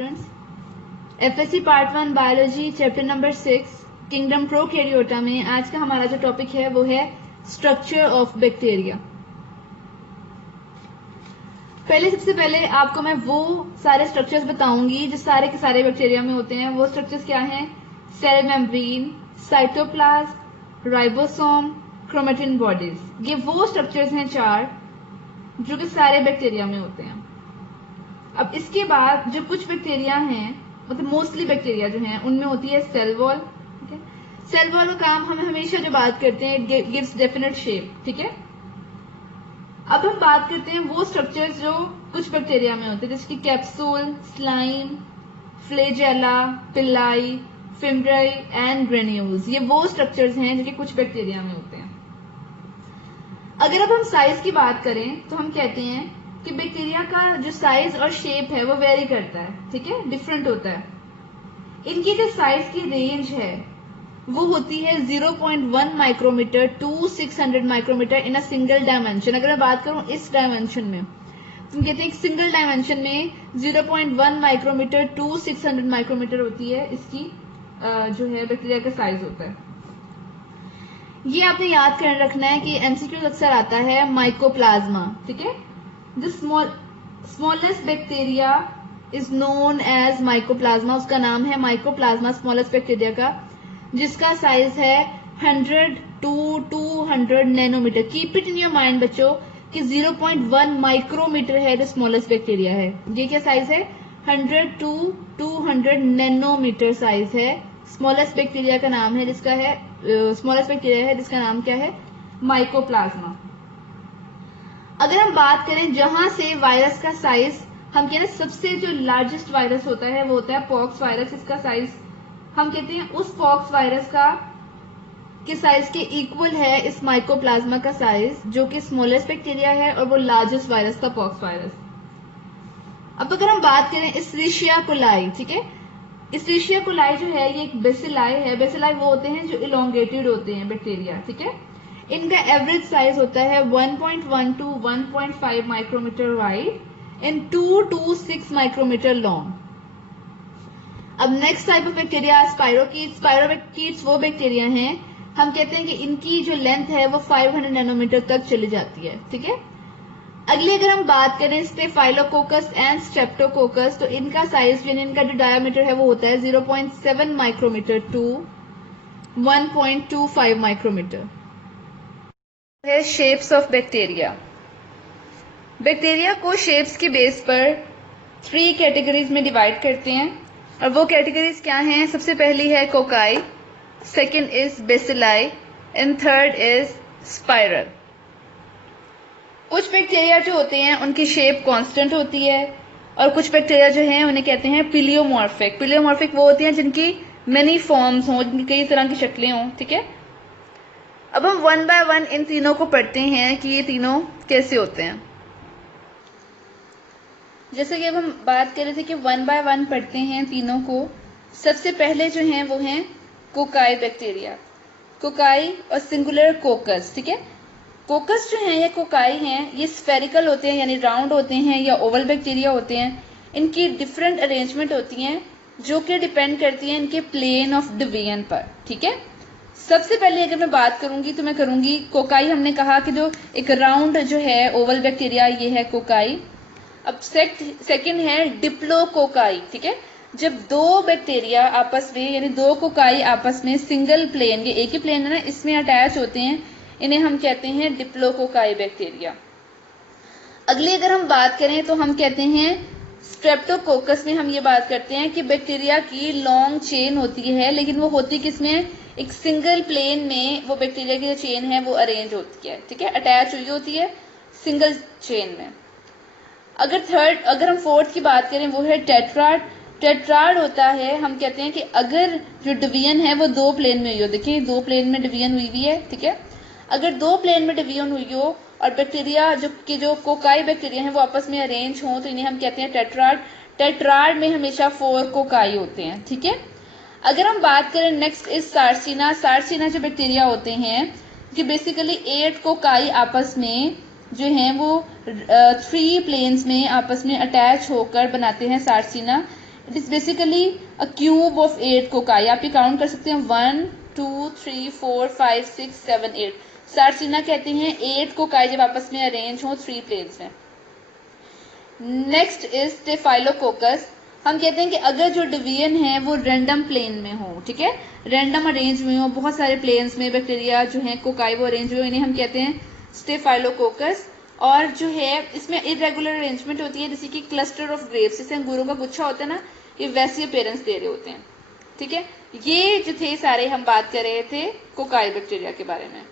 Students, FSc part 1 biology chapter number 6 kingdom prokaryota में आज का हमारा जो टॉपिक है वो है स्ट्रक्चर ऑफ बैक्टीरिया। सबसे पहले आपको मैं वो सारे स्ट्रक्चर्स बताऊंगी जो सारे के सारे बैक्टीरिया में होते हैं। वो स्ट्रक्चर्स क्या हैं? Cell membrane, cytoplasm, ribosome, chromatin bodies. ये वो स्ट्रक्चर्स हैं 4 जो कि सारे बैक्टीरिया में होते हैं। अब इसके बाद जो कुछ बैक्टीरिया हैं, मतलब मोस्टली बैक्टीरिया जो हैं उनमें होती है सेल वॉल। ठीक है, सेल वॉल का काम हम हमेशा जो बात करते हैं गिव्स डेफिनेट शेप। ठीक है, अब हम बात करते हैं वो स्ट्रक्चर्स जो कुछ बैक्टीरिया में होते हैं, जैसे कि कैप्सूल, स्लाइम, फ्लेजेला, पिलाई, फिम्ब्राई एंड ग्रेन्यूल्स। ये वो स्ट्रक्चर्स हैं जो कि कुछ बैक्टीरिया में होते हैं। अगर अब हम साइज की बात करें तो हम कहते हैं कि बैक्टीरिया का जो साइज और शेप है वो वेरी करता है। ठीक है, डिफरेंट होता है। इनकी जो साइज की रेंज है वो होती है 0.1 micrometre to 600 micrometre in a single dimension. अगर मैं बात करूं इस डायमेंशन में, तो हम कहते हैं सिंगल डायमेंशन में 0.1 माइक्रोमीटर टू 600 माइक्रोमीटर होती है इसकी जो है बैक्टीरिया का साइज होता है। ये आपने याद कर रखना है कि एमसीक्यू अक्सर आता है माइकोप्लाज्मा। ठीक है, the smallest bacteria is known as mycoplasma. उसका नाम है माइकोप्लाज्मा, स्मॉलेस्ट बैक्टीरिया का, जिसका साइज है 100 to 200 nanometre. Keep it in your mind बच्चों कि 0.1 माइक्रोमीटर है जो स्मॉलेस्ट बैक्टीरिया है। ये क्या साइज है? 100 टू 200 नैनोमीटर साइज है। स्मॉलेस्ट बैक्टीरिया का नाम है जिसका है स्मॉलेस्ट बैक्टीरिया है जिसका नाम क्या है? माइकोप्लाज्मा। अगर हम बात करें जहां से वायरस का साइज, हम कहते हैं सबसे जो लार्जेस्ट वायरस होता है वो होता है पॉक्स वायरस। इसका साइज हम कहते हैं उस पॉक्स वायरस का के साइज के इक्वल है इस माइकोप्लाज्मा का साइज, जो कि स्मॉलेस्ट बैक्टीरिया है और वो लार्जेस्ट वायरस था पॉक्स वायरस। अब अगर हम बात करें इस्चेरिशिया कोलाई, ठीक है, इस्चेरिशिया कोलाई जो है ये एक बेसिलाई है। बेसिलाई वो होते हैं जो इलोंगेटेड होते हैं बैक्टीरिया। ठीक है, इनका एवरेज साइज होता है 1.1 to 1.5 micrometre wide and 2 to 6 micrometre long. अब next type of bacteria spirochetes. Spirochetes वो बैक्टीरिया हैं, हम कहते हैं कि इनकी जो लेंथ है वो 500 नैनोमीटर तक चली जाती है। ठीक है, अगली अगर हम बात करें स्टेफाइलोकोकस एंड स्ट्रेप्टोकोकस, तो इनका साइज यानी इनका जो डायमीटर है वो होता है 0.7 माइक्रोमीटर टू 1.25 माइक्रोमीटर। है शेप्स ऑफ बैक्टीरिया। बैक्टीरिया को शेप्स के बेस पर 3 कैटेगरीज में डिवाइड करते हैं, और वो कैटेगरीज क्या हैं? सबसे पहली है cocci, second is bacilli and third is spiral. कुछ बैक्टीरिया जो होते हैं उनकी शेप कांस्टेंट होती है, और कुछ बैक्टीरिया जो हैं उन्हें कहते हैं पिलियोमॉर्फिक। पिलियोमॉर्फिक वो होती हैं जिनकी मेनी फॉर्म्स हों, जिनकी कई तरह की शक्लें हों। ठीक है, अब हम 1 by 1 इन तीनों को पढ़ते हैं कि ये तीनों कैसे होते हैं। जैसे कि अब हम बात कर रहे थे कि 1 by 1 पढ़ते हैं तीनों को। सबसे पहले जो हैं वो हैं कोकाई बैक्टीरिया, कोकाई और सिंगुलर कोकस। ठीक है, कोकस जो हैं या कोकाई हैं ये स्फेरिकल होते हैं यानी राउंड होते हैं, या ओवल बैक्टीरिया होते हैं। इनकी डिफरेंट अरेंजमेंट होती हैं जो कि डिपेंड करती हैं इनके प्लेन ऑफ डिवीजन पर। ठीक है, सबसे पहले अगर मैं बात करूंगी तो मैं करूंगी कोकाई। हमने कहा कि जो एक राउंड जो है ओवल बैक्टीरिया ये है कोकाई। अब सेकंड है डिप्लोकोकाई। ठीक है, जब दो बैक्टीरिया आपस में यानी दो कोकाई आपस में सिंगल प्लेन, ये एक ही प्लेन है ना, इसमें अटैच होते हैं, इन्हें हम कहते हैं डिप्लोकोकाई बैक्टीरिया। अगली अगर हम बात करें तो हम कहते हैं स्ट्रेप्टोकोकस में हम ये बात करते हैं कि बैक्टीरिया की लॉन्ग चेन होती है, लेकिन वो होती किसमें? एक सिंगल प्लेन में वो बैक्टीरिया की जो चेन है वो अरेंज होती है। ठीक है, अटैच हुई होती है सिंगल चेन में। अगर हम फोर्थ की बात करें वो है टेट्राड। टेट्राड होता है, हम कहते हैं कि अगर जो डिवीजन है वो 2 प्लेन में हुई हो। देखिए 2 प्लेन में डिवीजन हुई हुई है। ठीक है, अगर 2 प्लेन में डिवीजन हुई हो और बैक्टीरिया जो कोकाई बैक्टीरिया हैं वो आपस में अरेंज हो, तो इन्हें हम कहते हैं टेट्राड। टेट्राड में हमेशा 4 कोकाई होते हैं। ठीक है, अगर हम बात करें नेक्स्ट इज सार्सिना। सार्सिना जो बैक्टीरिया होते हैं कि बेसिकली 8 कोकाई आपस में जो हैं वो 3 प्लेन्स में आपस में अटैच होकर बनाते हैं sarcina. It is basically a cube of 8 cocci. आप ये काउंट कर सकते हैं 1 2 3 4 5 6 7 8। सार्सिना कहते हैं 8 कोकाई जब आपस में अरेंज हो 3 प्लेन्स में। Next is staphylococcus. हम कहते हैं कि अगर जो डिवीजन है वो रैंडम प्लेन में हो, ठीक है, रैंडम अरेंज में हो, बहुत सारे प्लेन्स में बैक्टीरिया जो है कोकाई वो अरेंज हुए, इन्हें हम कहते हैं स्टेफाइलोकोकस। और जो है इसमें इरेगुलर अरेंजमेंट होती है, जैसे कि क्लस्टर ऑफ ग्रेप्स, जैसे अंगूरों का गुच्छा होता है ना, ये वैसी अपीयरेंस दे रहे होते हैं, ठीक है। ये जो थे सारे हम बात कर रहे थे कोकाई बैक्टीरिया के बारे में।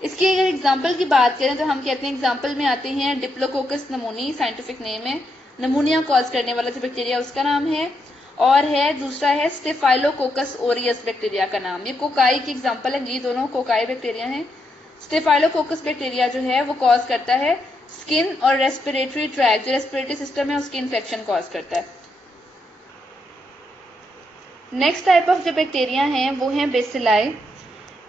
इसकी अगर एग्जाम्पल की बात करें तो हम कहते हैं एग्जाम्पल में आते हैं डिप्लोकोकस नमूनी, साइंटिफिक नेम है, नमूनिया कॉज करने वाला जो बैक्टीरिया उसका नाम है, और है दूसरा है स्टेफाइलोकोकस ओरियस बैक्टीरिया का नाम। ये कोकाई की एग्जाम्पल है, ये दोनों कोकाई बैक्टीरिया हैं। स्टेफाइलोकोकस बैक्टीरिया जो है वो कॉज करता है स्किन और रेस्पिरेटरी ट्रैक्ट, जो रेस्पिरेटरी सिस्टम है उसकी इन्फेक्शन कॉज करता है। नेक्स्ट टाइप ऑफ जो बैक्टीरिया हैं वो हैं बेसिलाई।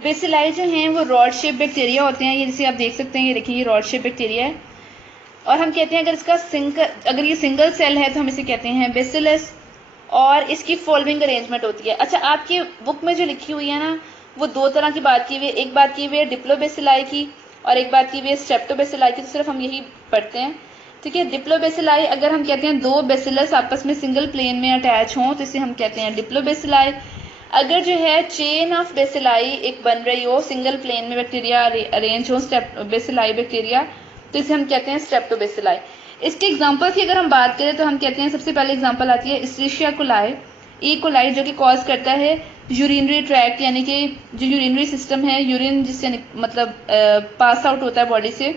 बेसिलाई जो हैं वो रॉड शेप बैक्टीरिया होते हैं, ये जैसे आप देख सकते हैं, ये देखिए ये रॉड शेप बैक्टीरिया है। और हम कहते हैं अगर ये सिंगल सेल है तो हम इसे कहते हैं बेसिलस, और इसकी फॉलोइंग अरेंजमेंट होती है। अच्छा, आपकी बुक में जो लिखी हुई है ना वो दो तरह की बात की हुई है, एक बात की हुई है डिप्लोबेसिलाई की और एक बात की हुई है स्ट्रेप्टोबेसिलाई की, तो सिर्फ हम यही पढ़ते हैं, ठीक है। डिप्लोबेसिलाई अगर हम कहते हैं दो बेसिलस आपस में सिंगल प्लेन में अटैच हों तो इसे हम कहते हैं डिप्लोबेसिलाई। अगर जो है चेन ऑफ बेसिलाई एक बन रही हो, सिंगल प्लेन में बैक्टीरिया अरेंज हो, बेसिलाई बैक्टीरिया, तो इसे हम कहते हैं स्ट्रेप्टोबेसिलाई। इसके एग्जांपल की अगर हम बात करें तो हम कहते हैं सबसे पहले एग्जांपल आती है इस्टीशिया कोलाई, ई कोलाई, जो कि कॉज करता है यूरिनरी ट्रैक्ट, यानी कि जो यूरिनरी सिस्टम है, यूरिन जिससे मतलब पास आउट होता है बॉडी से,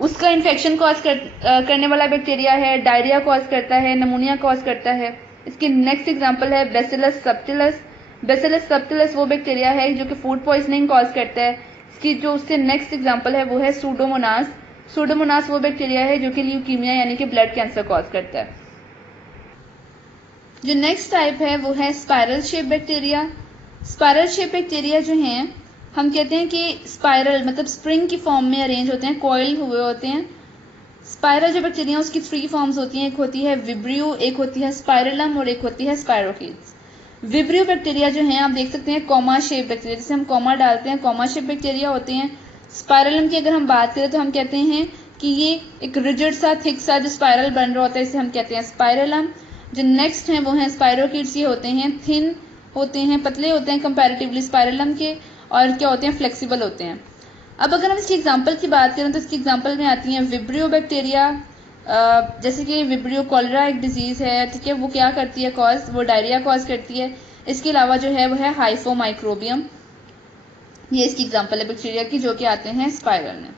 उसका इन्फेक्शन कॉज करने वाला बैक्टीरिया है। डायरिया कॉज करता है, नमूनिया कॉज करता है। इसकी नेक्स्ट एग्जांपल है बैसिलस सबटिलस। बैसिलस सबटिलस वो बैक्टीरिया है जो कि फूड पॉइजनिंग कॉज करता है। इसकी जो उससे नेक्स्ट एग्जांपल है वो है सूडोमोनास। सूडोमोनास वो बैक्टीरिया है जो कि ल्यूकीमिया यानी कि ब्लड कैंसर कॉज करता है। जो नेक्स्ट टाइप है वो है spiral shape bacteria. Spiral shape bacteria जो हैं हम कहते हैं कि स्पाइरल मतलब स्प्रिंग की फॉर्म में अरेंज होते हैं, कॉइल हुए होते हैं। स्पाइरल जो बैक्टीरिया उसकी 3 फॉर्म्स होती हैं, एक होती है विब्रियो, एक होती है स्पाइरलम और एक होती है स्पाइरोकीट्स। विब्रियो बैक्टीरिया जो हैं आप देख सकते हैं कॉमा शेप बैक्टीरिया, जिसे हम कॉमा डालते हैं, कॉमा शेप बैक्टीरिया होते हैं। स्पाइरलम की अगर हम बात करें तो हम कहते हैं कि ये एक रिजिड सा थिक सा जो स्पाइरल बन रहा होता है, इसे हम कहते हैं स्पाइरलम। जो नेक्स्ट हैं वो हैं स्पाइरोकीट्स। ये होते हैं थिन होते हैं, पतले होते हैं कंपैरेटिवली स्पाइरलम के, और क्या होते हैं फ्लेक्सिबल होते हैं। अब अगर हम इसकी एग्जांपल की बात करें तो इसकी एग्जांपल में आती हैं विब्रियो बैक्टीरिया, जैसे कि विब्रियो कॉलरा एक डिजीज़ है, ठीक है, वो क्या करती है कॉज, वो डायरिया कॉज करती है। इसके अलावा जो है वो है हाइफोमाइक्रोबियम, ये इसकी एग्जांपल है बैक्टीरिया की जो कि आते हैं स्पाइरल में।